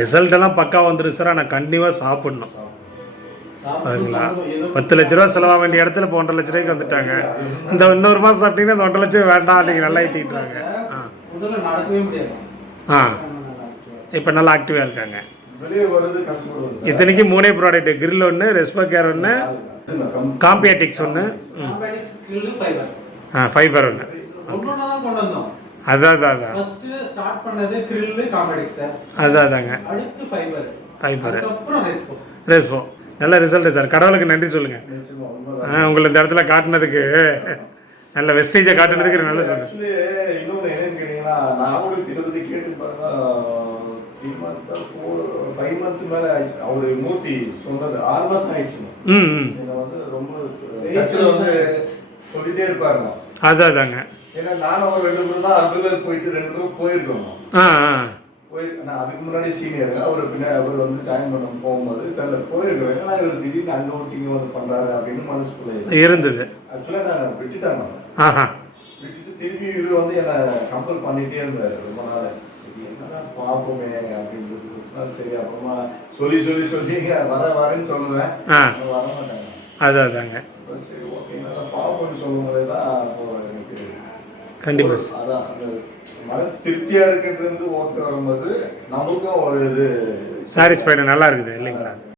ரிசல்ட்டெல்லாம் பக்கா வந்துடும் சார். ஆனால் கண்டிப்பாக சாப்பிட்ணும். அதுங்களா 10 லட்ச ரூபா செலவாக வேண்டிய இடத்துல இப்போ 1.5 லட்ச ரூபாய்க்கு வந்துட்டாங்க. இந்த இன்னொரு மாதம் சாப்பிட்டீங்கன்னா இந்த 1.5 லட்சம் வேண்டாம், நீங்கள் நல்லா இட்டின்றாங்க. ஆ இப்போ நல்லா ஆக்டிவாக இருக்காங்க. இத்தனைக்கும் 3 ப்ராடக்ட், கிரில் ஒன்று, ரெஸ்போ கேர் ஒன்று, காம்பியாட்டிக்ஸ் ஒன்று, ஃபைபர் ஒன்று. அதான் அதாங்க ஃபைபர் ரெஸ்போ. நல்ல ரிசல்ட்டு சார். கடவுளுக்கு நன்றி சொல்லுங்கள். உங்களை இந்த இடத்துல காட்டினதுக்கு, நல்ல வெஸ்டேஜை காட்டினதுக்கு நல்ல சொல்லுங்கள். இன்னொன்று என்னன்னு கேட்டீங்கன்னா, நான் கூட கிட்டத்தட்ட கேட்டு பாருங்க 3 month 5 month மேலே ஆயிடுச்சு. அவர் மூர்த்தி சொன்னது 6 மாதம் ஆயிடுச்சுங்க. என்னை வந்து ரொம்ப சர்ச்சில் வந்து சொல்லிட்டே இருப்பாருங்க. அதாங்க. ஏன்னா நானும் அவர் 2 பேரும் தான் அர்த்தங்கள் போயிட்டு 2 பேரும் போயிருக்கோம். நான் அதுக்கு முன்னாடி சீனியருங்க. அவர் வந்து ஜாயின் பண்ண போகும்போது சில போயிருக்கிறேன். ஏன்னா இவர் திடீர்னு அங்கே ஓட்டிங்க வந்து பண்ணுறாரு அப்படின்னு மனசுக்குள்ள இருந்தது. ஆக்சுவலாக நான் விட்டுட்டாங்க. விட்டுட்டு திருப்பி இவர் வந்து என்னை கம்பல் பண்ணிகிட்டே இருந்தார் ரொம்ப நாள். சரி என்னதான் பார்ப்போமே அப்படின்றது. சரி அப்புறமா சொல்லி வரேன்னு சொல்லுவேன், வர மாட்டாங்க. அதாங்க. சரி ஓகே என்னதான் பார்ப்போம்னு சொல்லும்போதே தான் எனக்கு கண்டிப்பாக அதான் அந்த மனசு திருப்தியா இருக்கிறது ஓட்டு வரும்போது நமக்கும் ஒரு இது சாட்டிஸ்ஃபைடு நல்லா இருக்குது இல்லைங்களா?